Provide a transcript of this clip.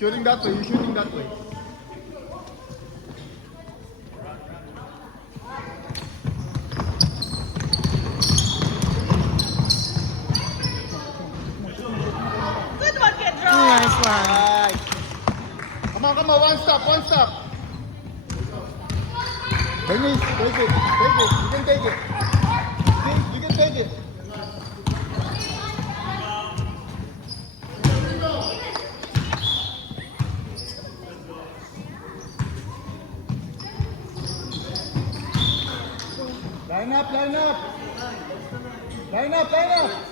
Shooting that way, you're shooting that way. Good one, Pedro! Nice one. Nice. Come on, one stop, one stop. Denise, take it, you can take it. You can take it. Line up, line up. Line up, line up.